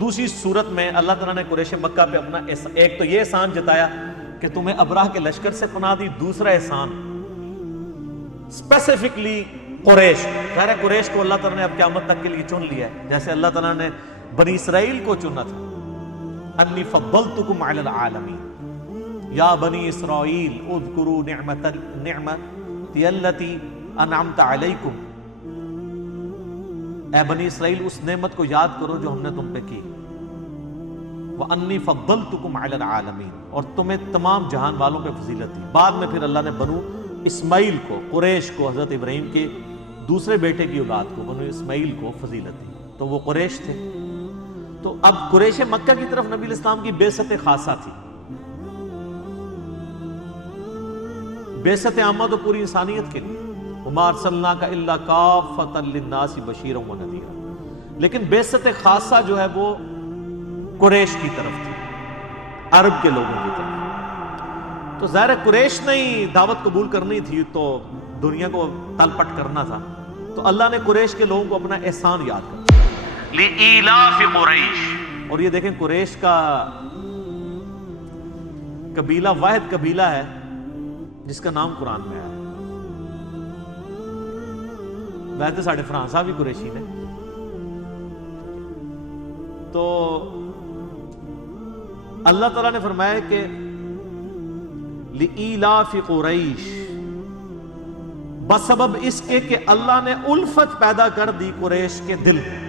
دوسری صورت میں اللہ تعالیٰ نے قریش مکہ پہ اپنا ایک تو یہ احسان جتایا کہ تمہیں ابراہ کے لشکر سے پناہ دی، دوسرا احسان اسپیسیفکلی قریش، ظاہر ہے قریش کو اللہ تعالیٰ نے اب قیامت تک کے لیے چن لیا ہے، جیسے اللہ تعالیٰ نے بنی اسرائیل کو چنا تھا، انی فضلتکم علی العالمین یا بنی اسرائیل اذکروا نعمتی التی انعمت علیکم، اے بنی اسرائیل اس نعمت کو یاد کرو جو ہم نے تم پہ کی، وَأَنِّي فَضَّلْتُكُمْ عَلَى الْعَالَمِينَ، اور تمہیں تمام جہان والوں پہ فضیلت دی۔ بعد میں پھر اللہ نے بنو اسماعیل کو، قریش کو، حضرت ابراہیم کے دوسرے بیٹے کی اولاد کو، بنو اسماعیل کو فضیلت دی، تو وہ قریش تھے۔ تو اب قریش مکہ کی طرف نبی الاسلام کی بعثت خاصہ تھی، بعثت عامہ تو پوری انسانیت کے لیے، وَمَا أَرْسَلْنَاكَ إِلَّا كَافَّةً لِلنَّاسِ بَشِيرًا وَنَذِيرًا، لیکن بعثت خاصہ جو ہے وہ قریش کی طرف تھی، عرب کے لوگوں کی طرف۔ تو ظاہر قریش نے ہی دعوت قبول کرنی تھی، تو دنیا کو تل پٹ کرنا تھا، تو اللہ نے قریش کے لوگوں کو اپنا احسان یاد کر لِإِيلَافِ قُرَيْشٍ، اور یہ دیکھیں قریش کا قبیلہ واحد قبیلہ ہے جس کا نام قرآن میں ہے۔ ویسے ساڑھے فرانس صاحب بھی قریشی نے، تو اللہ تعالیٰ نے فرمایا کہ لِإِيلَافِ قُرَيْشٍ، بسبب اس کے کہ اللہ نے الفت پیدا کر دی قریش کے دل میں،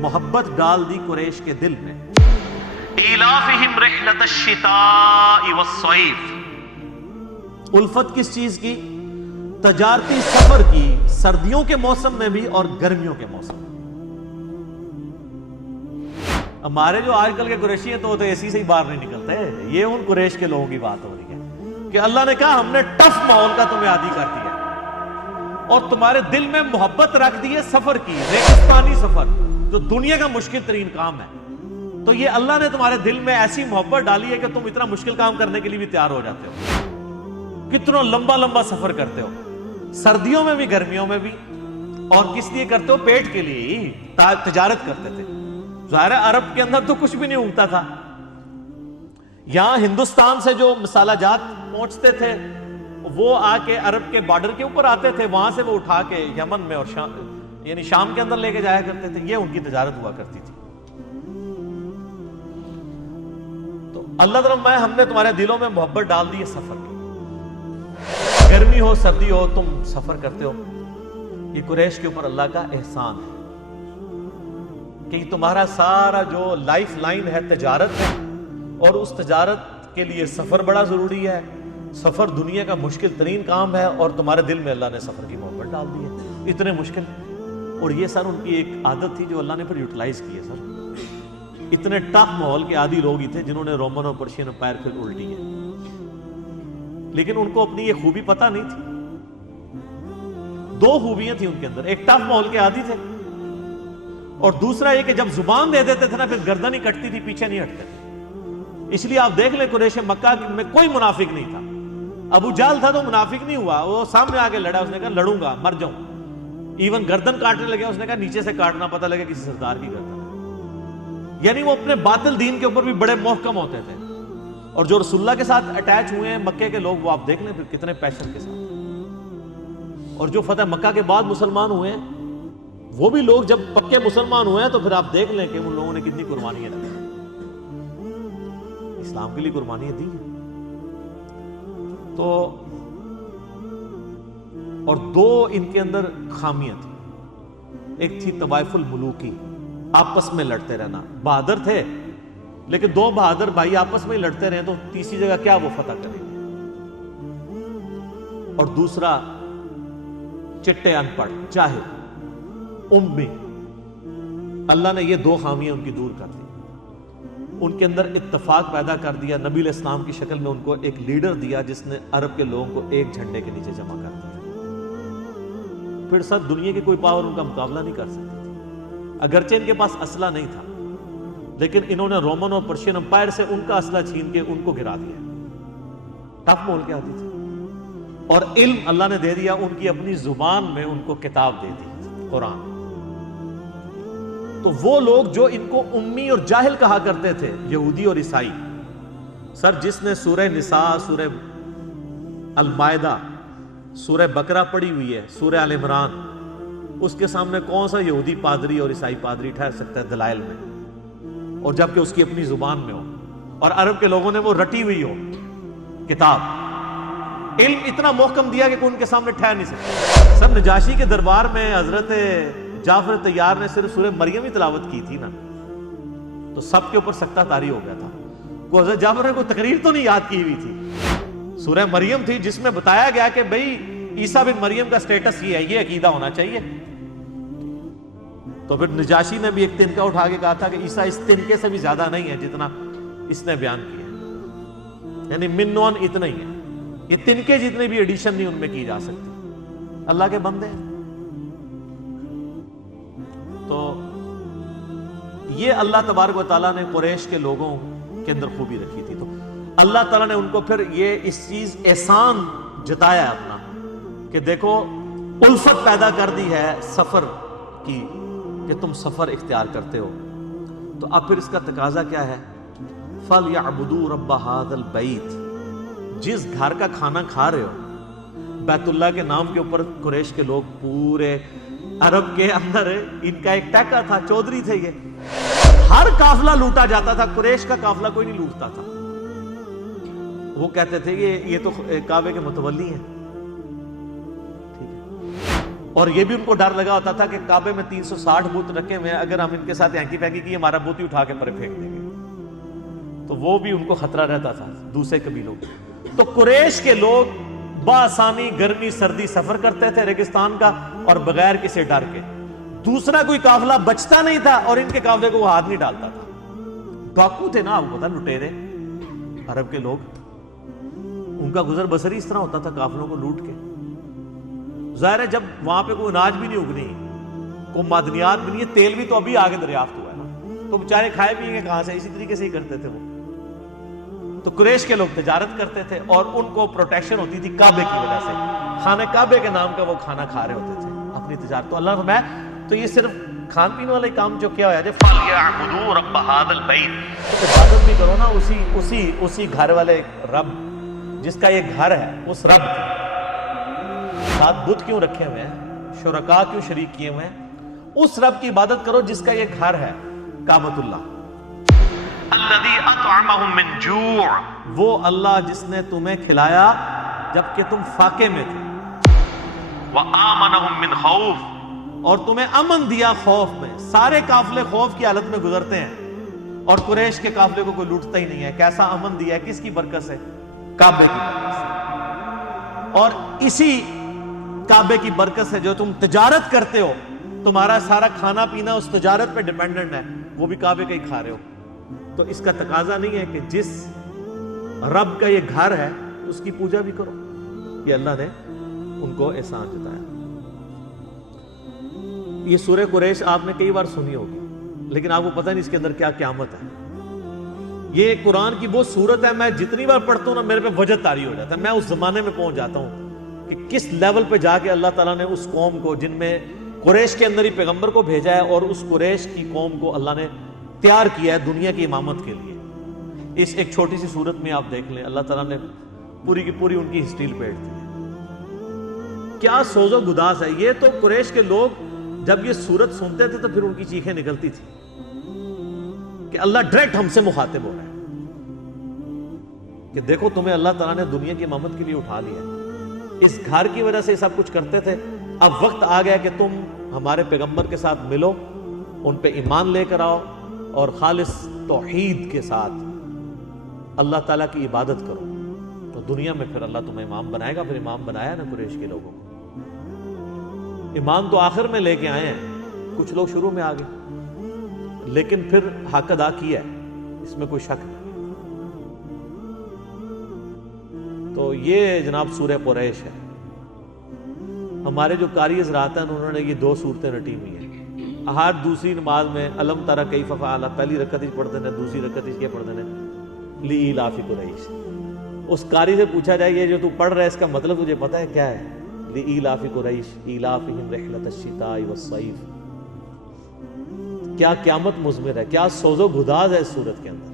محبت ڈال دی قریش کے دل میں۔ إِيلَافِهِمْ رِحْلَةَ الشِّتَاءِ وَالصَّيْفِ، الفت کس چیز کی؟ تجارتی سفر کی، سردیوں کے موسم میں بھی اور گرمیوں کے موسم میں۔ ہمارے جو آج کل کے قریشی ہیں تو اے سی سے ہی باہر نہیں نکلتے، یہ ان قریش کے لوگوں کی بات ہو رہی ہے کہ اللہ نے کہا ہم نے ٹف ماحول کا تمہیں عادی کر دیا اور تمہارے دل میں محبت رکھ دی ہے سفر کی، ریگستانی سفر جو دنیا کا مشکل ترین کام ہے، تو یہ اللہ نے تمہارے دل میں ایسی محبت ڈالی ہے کہ تم اتنا مشکل کام کرنے کے لیے بھی تیار ہو جاتے ہو، کتنا لمبا لمبا سفر کرتے ہو، سردیوں میں بھی گرمیوں میں بھی، اور کس لیے کرتے ہو؟ پیٹ کے لیے ہی، تجارت کرتے تھے۔ ظاہر ہے عرب کے اندر تو کچھ بھی نہیں اگتا تھا، یہاں ہندوستان سے جو مسالہ جات پہنچتے تھے وہ آ کے عرب کے بارڈر کے اوپر آتے تھے، وہاں سے وہ اٹھا کے یمن میں اور شام یعنی شام کے اندر لے کے جایا کرتے تھے، یہ ان کی تجارت ہوا کرتی تھی۔ تو اللہ تعالیٰ ہم نے تمہارے دلوں میں محبت ڈال دی ہے سفر کی، گرمی ہو سردی ہو تم سفر کرتے ہو، یہ قریش کے اوپر اللہ کا احسان ہے کہ تمہارا سارا جو لائف لائن ہے تجارت ہے، اور اس تجارت کے لیے سفر بڑا ضروری ہے، سفر دنیا کا مشکل ترین کام ہے، اور تمہارے دل میں اللہ نے سفر کی محبت ڈال دی ہے، اتنے مشکل۔ اور یہ سر ان کی ایک عادت تھی جو اللہ نے پھر یوٹیلائز کی ہے سر، اتنے ٹف ماحول کے عادی لوگ ہی تھے جنہوں نے رومن اور پرشین امپائر پھر الٹی ہے، لیکن ان کو اپنی یہ خوبی پتہ نہیں تھی۔ دو خوبیاں تھیں ان کے اندر، ایک ٹف ماحول کے عادی تھے، اور دوسرا یہ کہ جب زبان دے دیتے تھے نا پھر گردن ہی کٹتی تھی، پیچھے نہیں ہٹتے تھے۔ اس لیے آپ دیکھ لیں قریش مکہ میں کوئی منافق نہیں تھا، ابو جہل تھا تو منافق نہیں ہوا، وہ سامنے آ کے لڑا، اس نے کہا لڑوں گا مر جاؤں، ایون گردن کاٹنے لگے، اس نے کہا نیچے سے کاٹنا، پتہ لگے کسی سردار کی گردن، یعنی وہ اپنے باطل دین کے اوپر بھی بڑے محکم ہوتے تھے۔ اور جو رسول اللہ کے ساتھ اٹیچ ہوئے ہیں مکے کے لوگ، وہ آپ دیکھ لیں پھر کتنے پیشن کے ساتھ، اور جو فتح مکہ کے بعد مسلمان ہوئے ہیں وہ بھی لوگ جب پکے مسلمان ہوئے ہیں تو پھر آپ دیکھ لیں کہ ان لوگوں نے کتنی قربانیاں دی، اسلام کے لیے قربانیاں دی۔ تو اور دو ان کے اندر خامیاں تھیں، ایک تھی طوائف الملوکی، آپس میں لڑتے رہنا، بہادر تھے لیکن دو بہادر بھائی آپس میں لڑتے رہے تو تیسری جگہ کیا وہ فتح کریں گے، اور دوسرا چٹے ان پڑھ جاہل امی، اللہ نے یہ دو خامیاں ان کی دور کر دی، ان کے اندر اتفاق پیدا کر دیا، نبی علیہ السلام کی شکل میں ان کو ایک لیڈر دیا جس نے عرب کے لوگوں کو ایک جھنڈے کے نیچے جمع کر دیا، پھر سر دنیا کی کوئی پاور ان کا مقابلہ نہیں کر سکتی تھی، اگرچہ ان کے پاس اسلحہ نہیں تھا لیکن انہوں نے رومن اور پرشین امپائر سے ان کا اسلحہ چھین کے ان کو گرا دیا، ٹف مول کے آتی تھی، اور علم اللہ نے دے دیا، ان کی اپنی زبان میں ان کو کتاب دے دی قرآن، تو وہ لوگ جو ان کو امی اور جاہل کہا کرتے تھے، یہودی اور عیسائی، سر جس نے سورہ نساء، سورہ المائدہ، سورہ بقرہ پڑھی ہوئی ہے، سورہ آل عمران، اس کے سامنے کون سا یہودی پادری اور عیسائی پادری ٹھہر سکتا ہے دلائل میں، اور جبکہ اس کی اپنی زبان میں ہو اور عرب کے لوگوں نے وہ رٹی ہوئی ہو کتاب، علم اتنا محکم دیا کہ کوئی ان کے سامنے ٹھہر نہیں سکتا۔ سر نجاشی کے دربار میں حضرت جعفر طیار نے صرف سورہ مریم ہی تلاوت کی تھی نا، تو سب کے اوپر سکتہ طاری ہو گیا تھا۔ کو حضرت جعفر نے کوئی تقریر تو نہیں یاد کی ہوئی تھی، سورہ مریم تھی جس میں بتایا گیا کہ بھئی عیسیٰ بن مریم کا سٹیٹس یہ ہے، یہ عقیدہ ہونا چاہیے۔ تو پھر نجاشی نے بھی ایک تنکا اٹھا کے کہا تھا کہ عیسیٰ اس تنکے سے بھی زیادہ نہیں ہے جتنا اس نے بیان کیا، یعنی منون اتنا ہی ہے، یہ تنکے جتنے بھی ایڈیشن نہیں ان میں کی جا سکتی، اللہ کے بندے ہیں۔ تو یہ اللہ تبارک و تعالیٰ نے قریش کے لوگوں کے اندر خوبی رکھی تھی، تو اللہ تعالیٰ نے ان کو پھر یہ اس چیز احسان جتایا اپنا کہ دیکھو الفت پیدا کر دی ہے سفر کی، کہ تم سفر اختیار کرتے ہو، تو اب پھر اس کا تقاضا کیا ہے؟ فَلْيَعْبُدُوا رَبَّ هَذَا الْبَيْتِ، جس گھر کا کھانا کھا رہے ہو، بیت اللہ کے نام کے اوپر قریش کے لوگ پورے عرب کے اندر ان کا ایک ٹیکا تھا، چودھری تھے، یہ ہر قافلہ لوٹا جاتا تھا، قریش کا قافلہ کوئی نہیں لوٹتا تھا۔ وہ کہتے تھے یہ تو کعبے کے متولی ہیں، اور یہ بھی ان کو ڈر لگا ہوتا تھا کہ کعبے میں 360 بت رکھے ہوئے ہیں، اگر ہم ان کے ساتھ اینکی پینکی کی ہمارا بت ہی اٹھا کے پرے پھینک دیں گے، تو وہ بھی ان کو خطرہ رہتا تھا دوسرے قبیلوں کو۔ تو قریش کے لوگ بآسانی گرمی سردی سفر کرتے تھے ریگستان کا، اور بغیر کسی ڈر کے، دوسرا کوئی قافلہ بچتا نہیں تھا اور ان کے قافلے کو وہ ہاتھ نہیں ڈالتا تھا۔ ڈاکو تھے نا، آپ کو پتا، لٹیرے عرب کے لوگ، ان کا گزر بسر ہی اس طرح ہوتا تھا قافلوں کو لوٹ کے۔ ظاہر ہے جب وہاں پہ کوئی اناج بھی نہیں اگنی، کوئی معدنیات بھی نہیں ہے، تیل بھی تو ابھی آگے دریافت ہوا ہے نا، تو بیچارے کھائے پیئیں گے کہاں سے؟ اسی طریقے سے ہی کرتے تھے وہ۔ تو قریش کے لوگ تجارت کرتے تھے اور ان کو پروٹیکشن ہوتی تھی کعبے کی وجہ سے، خانہ کعبے کے نام کا وہ کھانا کھا رہے ہوتے تھے اپنی تجارت۔ تو اللہ نے فرمایا تو یہ صرف کھان پین والے کام جو کیا ہوا ہے، فَلْيَعْبُدُوا رَبَّ هَذَا الْبَيْتِ، تو عبادت بھی کرو نا اسی گھر والے رب جس کا یہ گھر ہے، اس رب کی۔ ساتھ بت کیوں رکھے ہوئے ہیں، شرکاء کیوں شریک کیے ہوئے ہیں؟ اس رب کی عبادت کرو جس کا یہ گھر ہے، کعبۃ اللہ۔ الذی اطعمہم من جوع، وہ اللہ جس نے تمہیں کھلایا جبکہ تم فاقے میں تھے، وآمنہم من خوف، اور تمہیں امن دیا خوف میں۔ سارے قافلے خوف کی حالت میں گزرتے ہیں اور قریش کے قافلے کو کوئی لوٹتا ہی نہیں ہے۔ کیسا امن دیا ہے؟ کس کی برکت سے؟ کعبے کی برکت سے۔ اور اسی کعبے کی برکت سے جو تم تجارت کرتے ہو، تمہارا سارا کھانا پینا اس تجارت پہ ڈیپینڈنٹ ہے، وہ بھی کعبے کا ہی کھا رہے ہو۔ تو اس کا تقاضا نہیں ہے کہ جس رب کا یہ گھر ہے اس کی پوجا بھی کرو، یہ اللہ نے ان کو احسان جتایا۔ یہ سورہ قریش آپ نے کئی بار سنی ہوگی، لیکن آپ کو پتہ نہیں اس کے اندر کیا قیامت ہے۔ یہ قرآن کی وہ صورت ہے، میں جتنی بار پڑھتا ہوں نا میرے پہ وجد طاری ہو جاتا ہے، میں اس زمانے میں پہنچ جاتا ہوں کہ کس لیول پہ جا کے اللہ تعالیٰ نے اس قوم کو، جن میں قریش کے اندر ہی پیغمبر کو بھیجا ہے، اور اس قریش کی قوم کو اللہ نے تیار کیا ہے دنیا کی امامت کے لیے۔ اس ایک چھوٹی سی صورت میں آپ دیکھ لیں، اللہ تعالیٰ نے پوری کی پوری ان کی ہسٹری لپیٹ دی۔ کیا سوز و گداز ہے یہ! تو قریش کے لوگ جب یہ صورت سنتے تھے تو پھر ان کی چیخیں نکلتی تھی کہ اللہ ڈائریکٹ ہم سے مخاطب ہو رہا ہے کہ دیکھو تمہیں اللہ تعالیٰ نے دنیا کی امامت کے لیے اٹھا لیا، اس گھر کی وجہ سے سب کچھ کرتے تھے، اب وقت آ گیا کہ تم ہمارے پیغمبر کے ساتھ ملو، ان پہ ایمان لے کر آؤ اور خالص توحید کے ساتھ اللہ تعالیٰ کی عبادت کرو، تو دنیا میں پھر اللہ تمہیں امام بنائے گا۔ پھر امام بنایا نا قریش کے لوگوں کو۔ ایمان تو آخر میں لے کے آئے ہیں، کچھ لوگ شروع میں آ گئے، لیکن پھر حق ادا کیا ہے، اس میں کوئی شک نہیں۔ تو یہ جناب سورہ قریش ہے۔ ہمارے جو قاری حضرات ہیں انہوں نے یہ دو صورتیں رٹی ہوئی ہیں۔ ہر دوسری نماز میں علم تری کیف فعل، پہلی رکعت ہی پڑھتے ہیں، دوسری رکعت ہی کیا پڑھتے ہیں؟ لإیلاف قریش۔ اس قاری سے پوچھا جائے یہ جو تو پڑھ رہا ہے اس کا مطلب تجھے پتہ ہے کیا ہے؟ لإیلاف قریش ایلافہم رحلۃ الشتاء والصیف، کیا قیامت مضمر ہے, کیا سوز و گداز ہے اس صورت کے اندر.